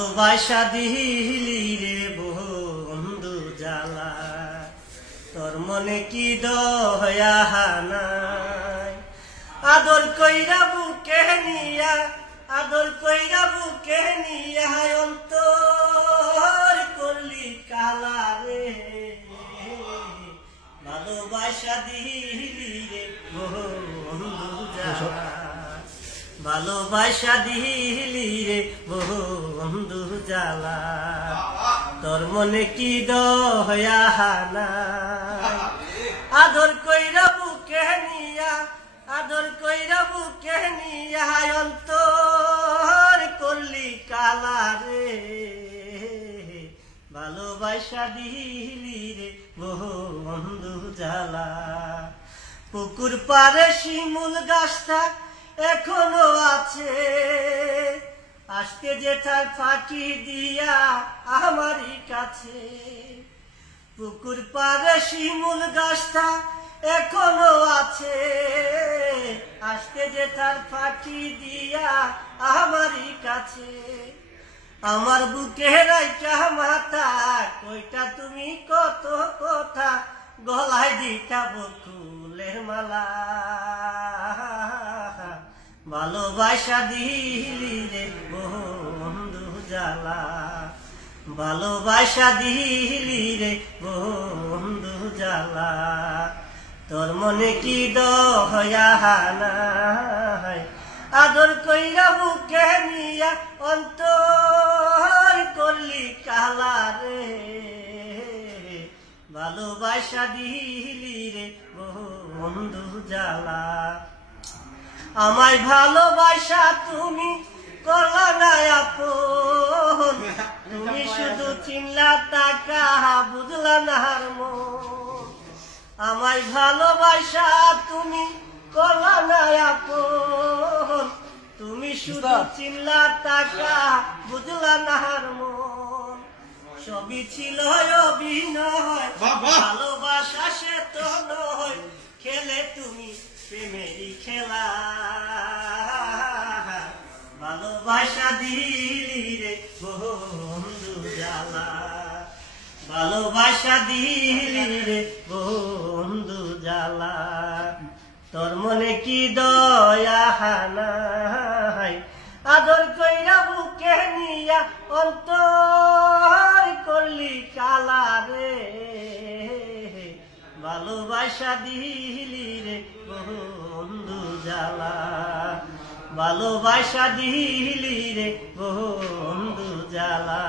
বাসা দিলি রে বন্ধু জ্বালা, তোর মনে কি দয়া নাই? আদর কইরা বুকে নিয়া, আদর কইরা বুকে নিয়া অন্তর করলি কালা রে। ভালোবাসা দিলি রে বন্ধু জ্বালা, ভালোবাসা দিলি রে বন্ধু জ্বালা, তোর মনে কি দয়া নাই? আদর কইরা বুকে নিয়া, আদর কইরা বুকে নিয়া অন্তর করলি কালা রে। ভালোবাসা দিলি রে বন্ধু জ্বালা। পুকুর পারে শিমুল গাছটা এখনো আছে, আজকে যেটা ফাঁকি দিয়া আমারই কাছে। পুকুর পারে শিমুল গাছটা এখনো আছে, আজকে যেটা ফাঁকি দিয়া আমারই কাছে। আমার বুকে রাইকা মাথা কইটা তুমি কত কথা, গলায় দিতা বকুলের মালা। ভালোবাসা দিলি রে বন্ধু জ্বালা, ভালোবাসা দিলি রে বন্ধু জ্বালা, তোর মনে কি দয়া নাই? আদর কইরা বুকে নিয়া অন্তর করলি কালা রে। ভালোবাসা দিলি রে বন্ধু জ্বালা। আমায় ভালোবাসা তুমি করলা না আপন, তুমি শুধু চিনলা টাকা বুঝলা না মন। আমায় ভালোবাসা তুমি করলা না আপন, তুমি শুধু চিনলা টাকা বুঝলা না মন। সবই ছিল অভিনয়, ভালোবাসা সে তো নয়, খেলে তুমি প্রেমেরই খেলা। ভালোবাসা দিলি রে বন্ধু জ্বালা, ভালোবাসা দিলি রে বন্ধু জ্বালা, তোর মনে কি দয়া নাই? আদর কইরা বুকে নিয়া অন্তর করলি কালা রে। ভালোবাসা দিলি রে বন্ধু জ্বালা, ভালোবাসা দিলি রে বন্ধু জ্বালা।